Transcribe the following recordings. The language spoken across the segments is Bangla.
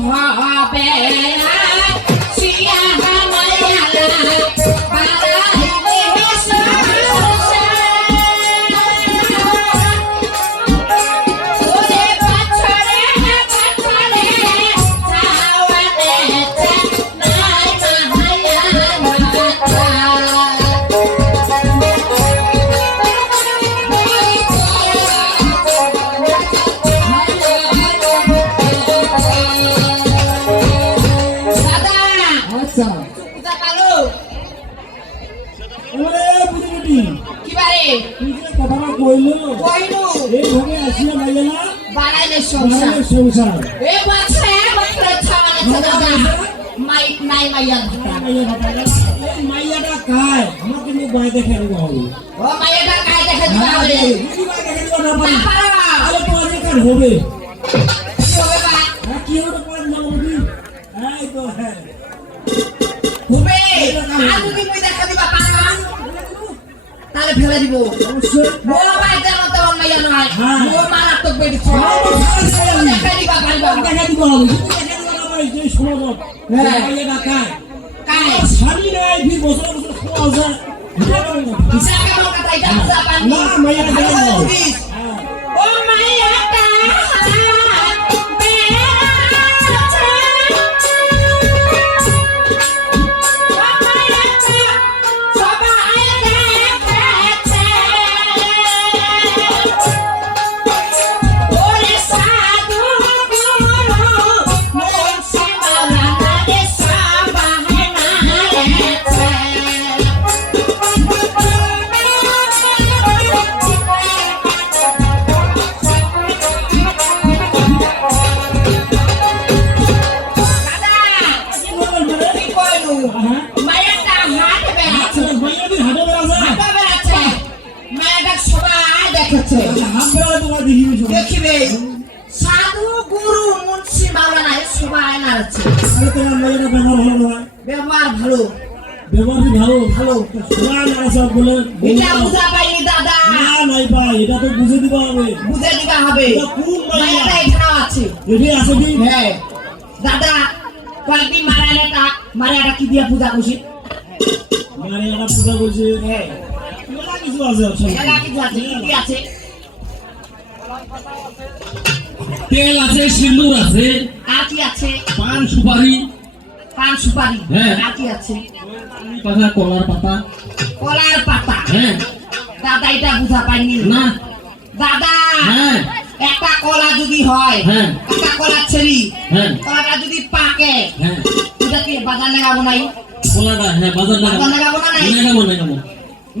ভাবে সিয়া মায়ালা বারাইলে সরসা ওরে বাছরে যাওয়ানে নাই আচ্ছা পূজা কালো ওরে বুঝিনি কিবারে তুই যে কথাটা কইলো কইনু এই ভাবে আসিয়া মাইলা না বাড়াইলে সংসার বাড়াইলে সংসার এ বাছরে ছাওয়ানে দাদা মাই নাই মাইয়া ভাতা মাইয়া ভাতা এই মাইয়াটা কায় আমার কিন্তু বয় দেখে আনবো হবে ও মাইয়াটা কাই দেখে দিবা হবে যদি বয় দেখে দিব না পারি পারবা তাহলে তো আজ কার হবে কি হবে বা হ্যাঁ কি হবে পার না হবে এই তো হ্যাঁ হবে আর যদি মই দেখা দিবা পারবা তাহলে ফেলে দিব অবশ্যই মোর বাইদের মতো মাইয়া নয় হ্যাঁ। মোর মারাত্মক বেড়ি দেখা দিবা পারবা দেখা দিব হবে যদি দেখা দিব না পারি যে সমাজত হ্যাঁ। মাইয়াটা কায় কাই শাড়ি নাই ফির বছর বছর খাওয়া যায় হিসাব কেমন কথা এটা বুঝা পারনি না মাইয়াটা দেখা দিব হ্যাঁ ও মাইয়াটা দেখিবে সাধু গুরু মুন্সি মাওলানা সবাই নাড়ছে ব্যবহার ভালো ভালো সব বলে এটা বুঝা পাইনি দাদা না নাই ভাই এটা তো বুঝে দিবা হবে বুঝে দিবা হবে এটা কোন মাইয়া? মাইয়াটা এখানে আছে এটি আছে কি হ্যাঁ দাদা কয়েকদিন মারাটা কি দিয়া পূজা করছি মানে এটা পূজা করছে হ্যাঁ মেলা কিছু আছে আসলে। মেলা কিছু আছে কি আছে তেল আছে, সিন্দুর আছে, আর কি আছে পান সুপারি, পান সুপারি হ্যাঁ। আর কি আছে পাতা, কলার পাতা। কলার পাতা হ্যাঁ দাদা এটা বুঝা পাইনি না দাদা হ্যাঁ একটা কলা যদি হয় হ্যাঁ। একটা কলা ছেড়ি হ্যাঁ কলাটা যদি পাকে হ্যাঁ এটা কি বাজার নেগাবো নাই কলাটা হ্যাঁ বাজার বাজার নেগাবো না নাই নেগাবো নেগাবো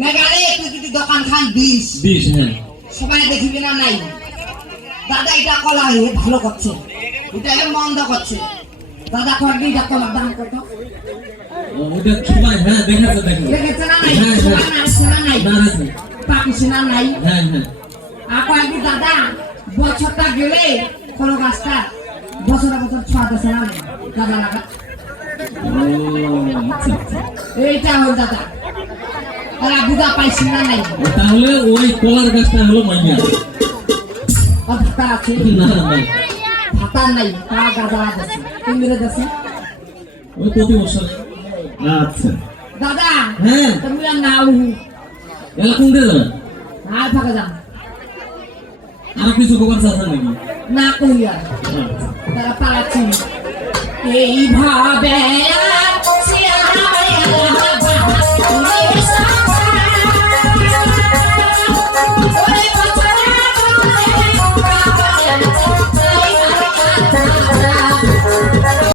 নেগালে তুই যদি দোকান খান দিস দিস হ্যাঁ সবাই দেখিবি না নাই দাদা এটা কলা হয়ে ভালো করছে এটা এবার মন্দ করছে দাদা কয়েকদিন এটা তোমার দাম কত ওটা সবাই হ্যাঁ দেখাচ্ছে দেখো দেখেছে না নাই হ্যাঁ, হ্যাঁ। সবাই নাচছে না নাই দাঁড়াচ্ছে পাকিছে না নাই হ্যাঁ হ্যাঁ আর কয়েকদিন দাদা বছরটা গেলে কোনো গাছটা বছরে বছর ছোঁয়া দেশে না দাদা লাগা ও আচ্ছা আচ্ছা এইটা হল দাদা তারা বুঝা পাইছি না নাই তাহলে ওই কলার গাছটা হলো মাইয়া আর ভাতা আছে না না ভাতা নাই তা গাদা আছে তুমি দেশে ওই প্রতি বছর আচ্ছা দাদা হ্যাঁ তুমি আর নাও এলা কোন দিয়ে যাবে আর ফাঁকা যান আর কিছু খবর আছে নাকি না কইয়া আচ্ছা তারা পালাচ্ছি এইভাবে